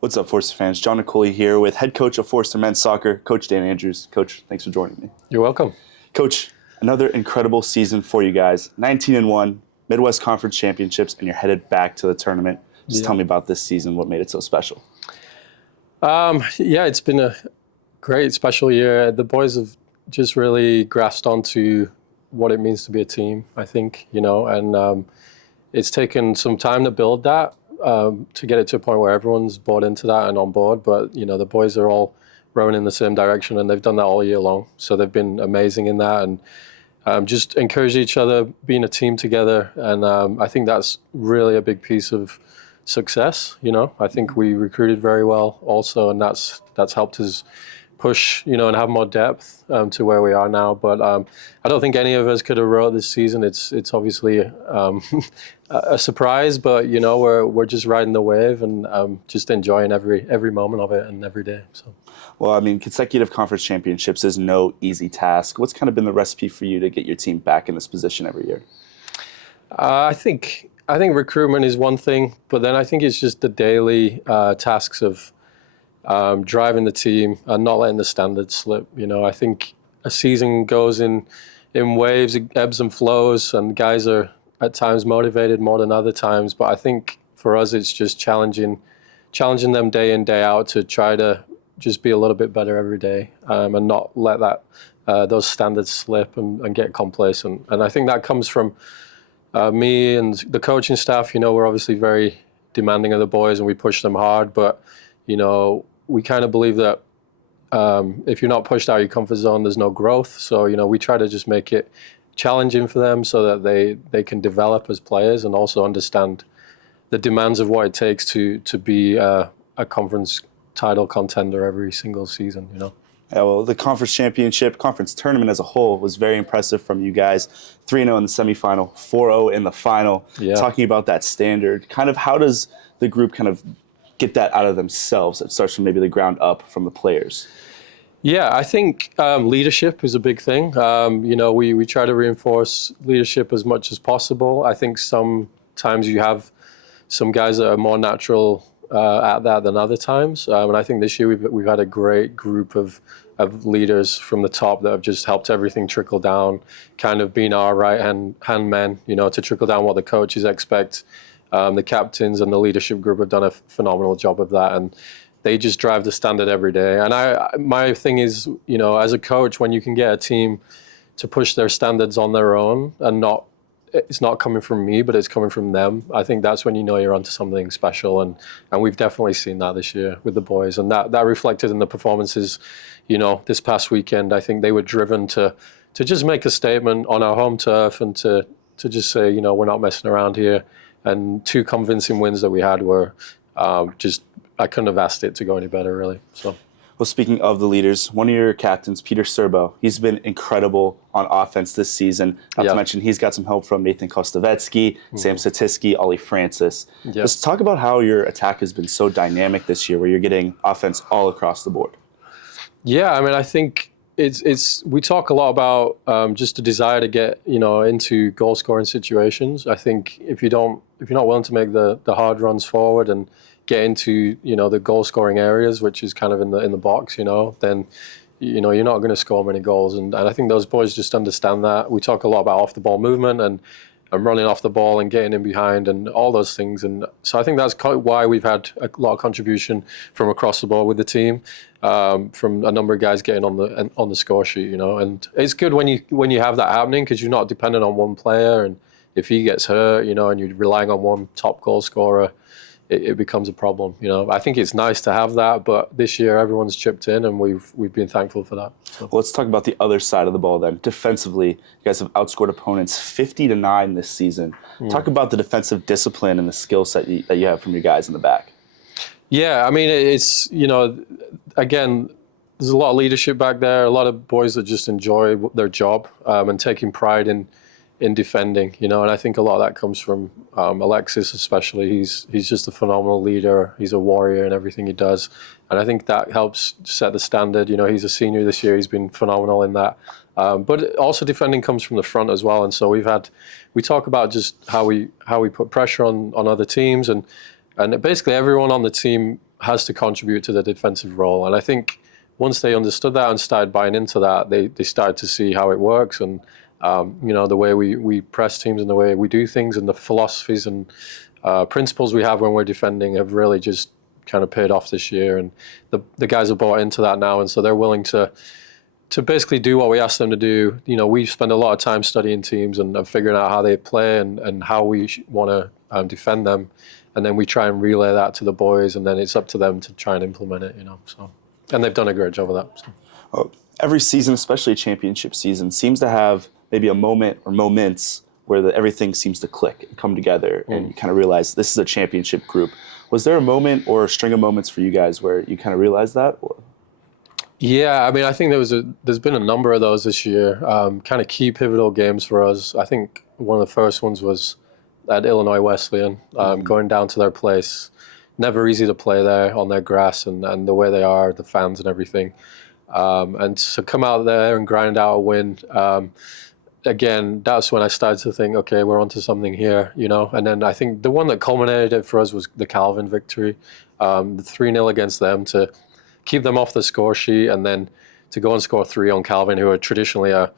What's up, Forster fans? John Niccoli here with head coach of Forster men's soccer, Coach Dan Andrews. Coach, thanks for joining me. You're welcome. Coach, another incredible season for you guys. 19-1, Midwest Conference Championships, and you're headed back to the tournament. Just tell me about this season, what made it so special. It's been a great, special year. The boys have just really grasped onto what it means to be a team, I think, and it's taken some time to build that. To get it to a point where everyone's bought into that and on board. But, the boys are all rowing in the same direction, and they've done that all year long. So they've been amazing in that, and just encourage each other, being a team together. And I think that's really a big piece of success. I think we recruited very well also, and that's helped us push, and have more depth to where we are now. But I don't think any of us could have rowed this season. It's obviously a surprise, but we're just riding the wave and just enjoying every moment of it and every day. So, well, consecutive conference championships is no easy task. What's kind of been the recipe for you to get your team back in this position every year? I think recruitment is one thing, but then I think it's just the daily tasks of driving the team and not letting the standards slip. I think a season goes in waves, ebbs and flows, and guys are at times motivated more than other times. But I think for us, it's just challenging them day in, day out to try to just be a little bit better every day, and not let those standards slip and get complacent. And I think that comes from me and the coaching staff. We're obviously very demanding of the boys and we push them hard, but we kind of believe that if you're not pushed out of your comfort zone, there's no growth. So, we try to just make it challenging for them so that they can develop as players and also understand the demands of what it takes to be a conference title contender every single season, Yeah, well, the conference tournament as a whole was very impressive from you guys. 3-0 in the semifinal, 4-0 in the final. Yeah. Talking about that standard, kind of how does the group kind of get that out of themselves? It starts from maybe the ground up from the players. Yeah, I think leadership is a big thing. We try to reinforce leadership as much as possible. I think sometimes you have some guys that are more natural at that than other times. And I think this year we've had a great group of leaders from the top that have just helped everything trickle down, kind of being our right-hand men, to trickle down what the coaches expect. The captains and the leadership group have done a phenomenal job of that, and they just drive the standard every day. And my thing is, as a coach, when you can get a team to push their standards on their own and it's not coming from me, but it's coming from them, I think that's when you're onto something special. And we've definitely seen that this year with the boys. And that reflected in the performances, this past weekend. I think they were driven to just make a statement on our home turf and to just say, we're not messing around here. And 2 convincing wins that we had were I couldn't have asked it to go any better, really. So. Well, speaking of the leaders, one of your captains, Peter Cirbo, he's been incredible on offense this season. Not to mention he's got some help from Kostovetsky, Sam Satisky, Ollie Francis. Let's talk about how your attack has been so dynamic this year, where you're getting offense all across the board. Yeah, I think we talk a lot about just the desire to get into goal scoring situations. I think if you're not willing to make the hard runs forward and get into the goal scoring areas, which is kind of in the box, then you're not going to score many goals. And I think those boys just understand that. We talk a lot about off the ball movement and running off the ball and getting in behind and all those things. And so I think that's why we've had a lot of contribution from across the board with the team, from a number of guys getting on the score sheet, And it's good when you have that happening, because you're not dependent on one player. And if he gets hurt, and you're relying on one top goal scorer, it becomes a problem. I think it's nice to have that, but this year everyone's chipped in, and we've been thankful for that. So. Well, let's talk about the other side of the ball then. Defensively, you guys have outscored opponents 50-9 this season. Talk about the defensive discipline and the skill set that you have from your guys in the back. Yeah, it's again, there's a lot of leadership back there. A lot of boys that just enjoy their job and taking pride in defending, and I think a lot of that comes from Alexis especially. He's just a phenomenal leader. He's a warrior in everything he does, and I think that helps set the standard. He's a senior this year. He's been phenomenal in that. But also defending comes from the front as well, and so we talk about just how we put pressure on other teams, and basically everyone on the team has to contribute to the defensive role. And I think once they understood that and started buying into that, they started to see how it works, and the way we press teams and the way we do things and the philosophies and principles we have when we're defending have really just kind of paid off this year. And the guys have bought into that now, and so they're willing to basically do what we ask them to do. We spend a lot of time studying teams and figuring out how they play and how we want to defend them. And then we try and relay that to the boys, and then it's up to them to try and implement it, So, and they've done a great job of that. So. Well, every season, especially a championship season, seems to have maybe a moment or moments where everything seems to click and come together, and you kind of realize this is a championship group. Was there a moment or a string of moments for you guys where you kind of realized that? Or? Yeah, I mean, I think there's been a number of those this year, kind of key pivotal games for us. I think one of the first ones was at Illinois Wesleyan, going down to their place. Never easy to play there on their grass and the way they are, the fans and everything. And so come out there and grind out a win. Again, that's when I started to think, okay, we're onto something here, And then I think the one that culminated it for us was the Calvin victory, the 3-0 against them, to keep them off the score sheet, and then to go and score 3 on Calvin, who are traditionally a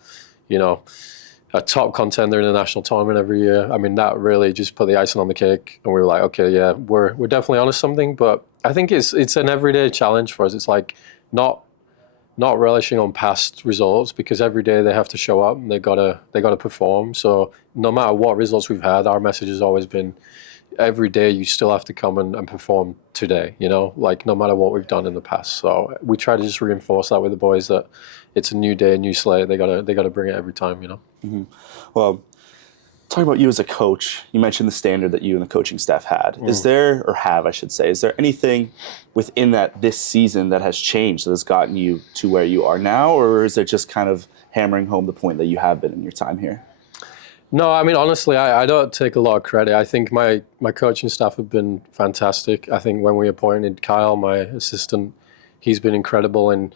top contender in the national tournament every year. I mean, that really just put the icing on the cake, and we were like, okay, yeah, we're definitely onto something. But I think it's an everyday challenge for us. It's like not relishing on past results, because every day they have to show up and they gotta perform. So no matter what results we've had, our message has always been, every day you still have to come and perform today, like no matter what we've done in the past. So we try to just reinforce that with the boys, that it's a new day, a new slate. They gotta bring it every time, Mm-hmm. Well, talking about you as a coach, you mentioned the standard that you and the coaching staff had. Is there anything within this season that has changed, that has gotten you to where you are now, or is it just kind of hammering home the point that you have been in your time here? No, I mean, honestly, I don't take a lot of credit. I think my coaching staff have been fantastic. I think when we appointed Kyle, my assistant, he's been incredible in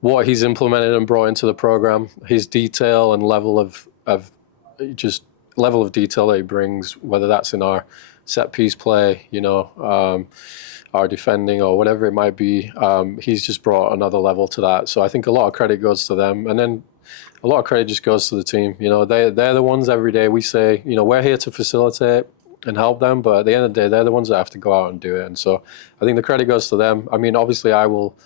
what he's implemented and brought into the program. His detail and level of detail that he brings, whether that's in our set piece play, our defending or whatever it might be, he's just brought another level to that. So I think a lot of credit goes to them. And then a lot of credit just goes to the team. They're the ones every day we say, we're here to facilitate and help them, but at the end of the day, they're the ones that have to go out and do it. And so I think the credit goes to them. I mean, obviously I will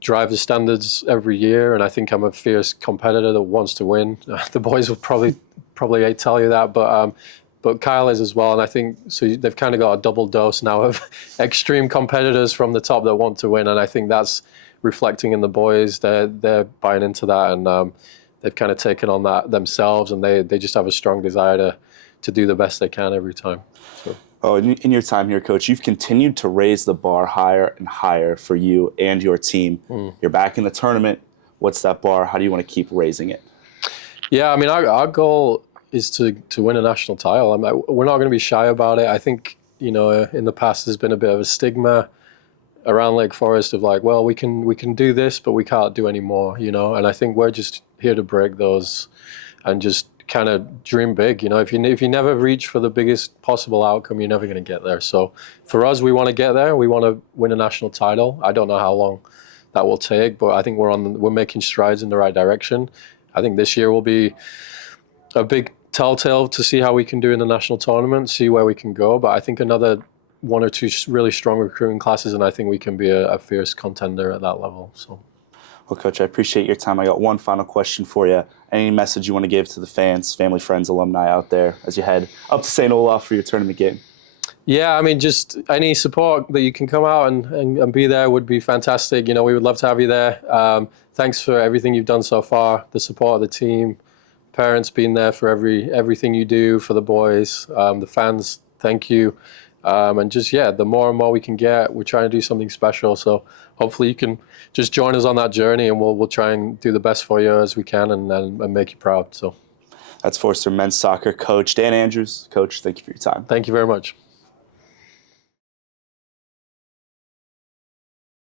drive the standards every year, and I think I'm a fierce competitor that wants to win. The boys will probably tell you that, but Kyle is as well, and I think so. They've kind of got a double dose now of extreme competitors from the top that want to win, and I think that's reflecting in the boys. They're buying into that, and they've kind of taken on that themselves, and they just have a strong desire to do the best they can every time. So. Oh, in your time here, Coach, you've continued to raise the bar higher and higher for you and your team. You're back in the tournament. What's that bar? How do you want to keep raising it? Yeah, I mean, our goal is to win a national title. We're not going to be shy about it. I think, in the past there's been a bit of a stigma around Lake Forest of like, well, we can do this, but we can't do any more, And I think we're just here to break those and just kind of dream big. If you never reach for the biggest possible outcome, you're never going to get there. So for us, we want to get there. We want to win a national title. I don't know how long that will take, but I think we're making strides in the right direction. I think this year will be a big telltale to see how we can do in the national tournament, see where we can go. But I think another 1 or 2 really strong recruiting classes, and I think we can be a fierce contender at that level. So. Well, Coach, I appreciate your time. I got one final question for you. Any message you want to give to the fans, family, friends, alumni out there as you head up to St. Olaf for your tournament game? Yeah, I mean, just any support that you can come out and be there would be fantastic. We would love to have you there. Thanks for everything you've done so far, the support of the team, parents being there for everything you do for the boys, the fans, thank you. And just, the more and more we can get, we're trying to do something special. So hopefully you can just join us on that journey, and we'll try and do the best for you as we can and make you proud. So that's Forster men's soccer coach Dan Andrews. Coach, thank you for your time. Thank you very much.